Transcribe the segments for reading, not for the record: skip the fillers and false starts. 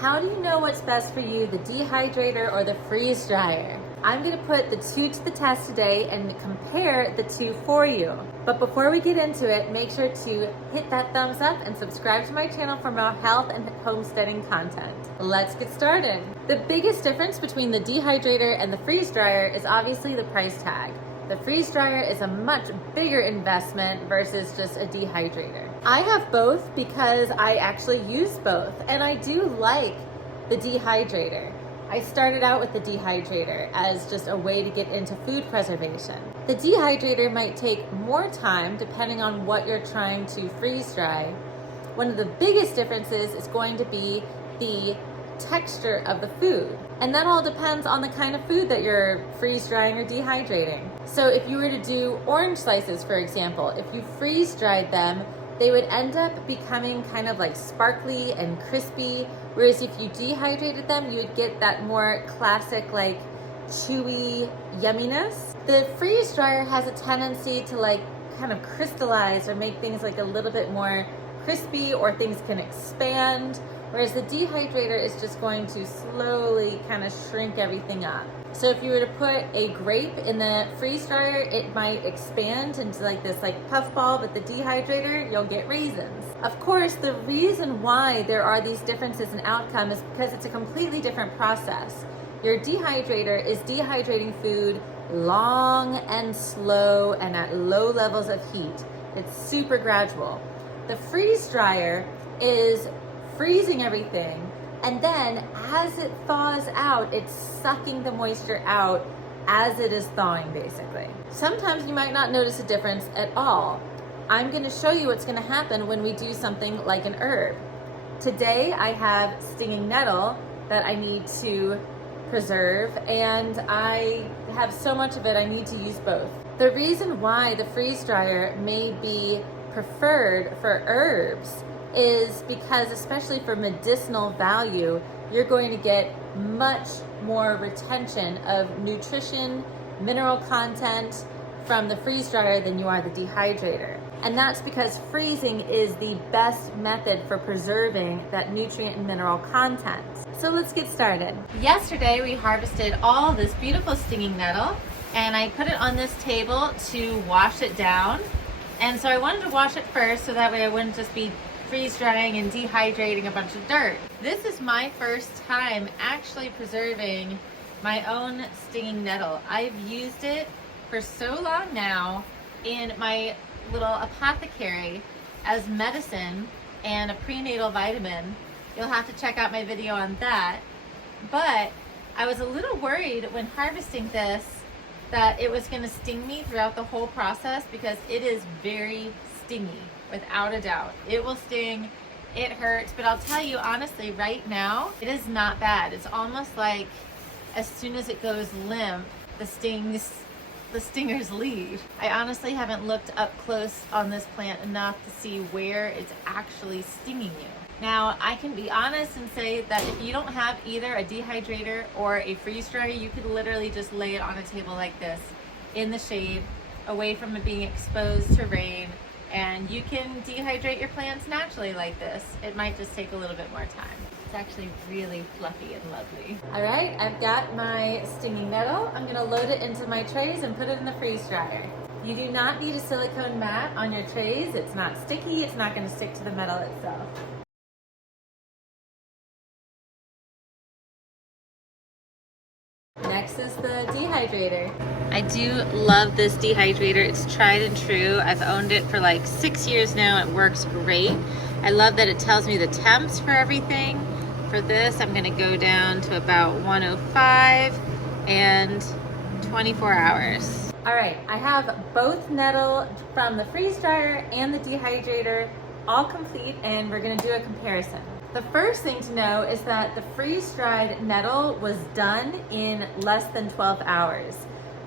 How do you know what's best for you, the dehydrator or the freeze dryer? I'm gonna put the two to the test today and compare the two for you. But before we get into it, make sure to hit that thumbs up and subscribe to my channel for more health and homesteading content. Let's get started. The biggest difference between the dehydrator and the freeze dryer is obviously the price tag. The freeze dryer is a much bigger investment versus just a dehydrator. I have both because I actually use both, and I do like the dehydrator. I started out with the dehydrator as just a way to get into food preservation. The dehydrator might take more time depending on what you're trying to freeze dry. One of the biggest differences is going to be the texture of the food. And that all depends on the kind of food that you're freeze drying or dehydrating. So if you were to do orange slices, for example, if you freeze dried them, they would end up becoming kind of like sparkly and crispy. Whereas if you dehydrated them, you would get that more classic, like chewy yumminess. The freeze dryer has a tendency to like kind of crystallize or make things like a little bit more crispy, or things can expand. Whereas the dehydrator is just going to slowly kind of shrink everything up. So if you were to put a grape in the freeze dryer, it might expand into like this like puff ball, but the dehydrator, you'll get raisins. Of course, the reason why there are these differences in outcome is because it's a completely different process. Your dehydrator is dehydrating food long and slow and at low levels of heat. It's super gradual. The freeze dryer is freezing everything, and then as it thaws out, it's sucking the moisture out as it is thawing, basically. Sometimes you might not notice a difference at all. I'm going to show you what's going to happen when we do something like an herb. Today I have stinging nettle that I need to preserve, and I have so much of it I need to use both. The reason why the freeze dryer may be preferred for herbs is because, especially for medicinal value, you're going to get much more retention of nutrition, mineral content from the freeze dryer than you are the dehydrator. And that's because freezing is the best method for preserving that nutrient and mineral content. So let's get started. Yesterday we harvested all this beautiful stinging nettle, and I put it on this table to wash it down. And so I wanted to wash it first so that way I wouldn't just be freeze drying and dehydrating a bunch of dirt. This is my first time actually preserving my own stinging nettle. I've used it for so long now in my little apothecary as medicine and a prenatal vitamin. You'll have to check out my video on that. But I was a little worried when harvesting this that it was going to sting me throughout the whole process, because it is very stingy. Without a doubt, it will sting, it hurts, but I'll tell you honestly, right now, it is not bad. It's almost like as soon as it goes limp, the stingers leave. I honestly haven't looked up close on this plant enough to see where it's actually stinging you. Now, I can be honest and say that if you don't have either a dehydrator or a freeze dryer, you could literally just lay it on a table like this in the shade, away from it being exposed to rain, and you can dehydrate your plants naturally like this. It might just take a little bit more time. It's actually really fluffy and lovely. All right, I've got my stinging nettle. I'm gonna load it into my trays and put it in the freeze dryer. You do not need a silicone mat on your trays. It's not sticky, it's not gonna stick to the metal itself. Next is the dehydrator. I do love this dehydrator. It's tried and true. I've owned it for like 6 years now. It works great. I love that it tells me the temps for everything. For this, I'm gonna go down to about 105 and 24 hours. All right, I have both nettle from the freeze dryer and the dehydrator all complete, and we're gonna do a comparison. The first thing to know is that the freeze-dried nettle was done in less than 12 hours.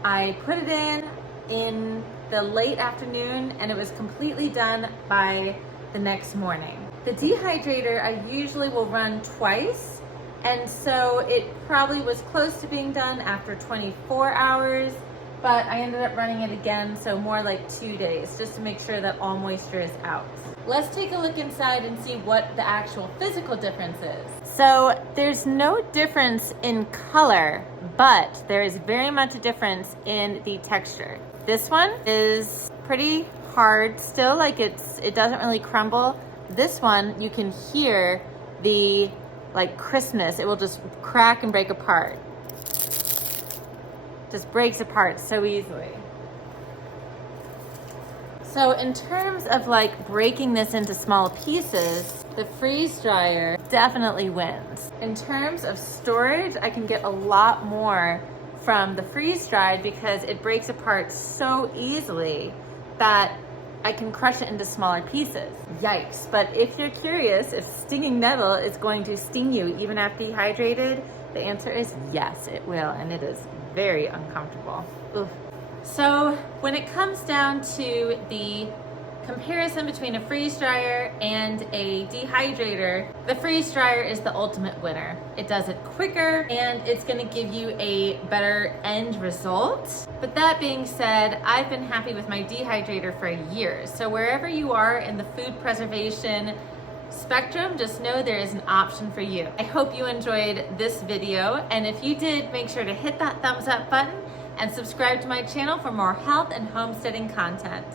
I put it in the late afternoon, and it was completely done by the next morning. The dehydrator I usually will run twice, and so it probably was close to being done after 24 hours, but I ended up running it again, so more like 2 days, just to make sure that all moisture is out. Let's take a look inside and see what the actual physical difference is. So there's no difference in color, but there is very much a difference in the texture. This one is pretty hard still, like it doesn't really crumble. This one, you can hear the like crispness. It will just crack and break apart. Just breaks apart so easily. So in terms of like breaking this into small pieces, the freeze dryer definitely wins. In terms of storage, I can get a lot more from the freeze dried because it breaks apart so easily that I can crush it into smaller pieces. Yikes. But if you're curious if stinging nettle is going to sting you even after dehydrated, the answer is yes, it will, and it is very uncomfortable. Oof. So when it comes down to the comparison between a freeze dryer and a dehydrator, the freeze dryer is the ultimate winner. It does it quicker and it's gonna give you a better end result. But that being said, I've been happy with my dehydrator for years. So wherever you are in the food preservation spectrum, just know there is an option for you. I hope you enjoyed this video, and if you did, make sure to hit that thumbs up button and subscribe to my channel for more health and homesteading content.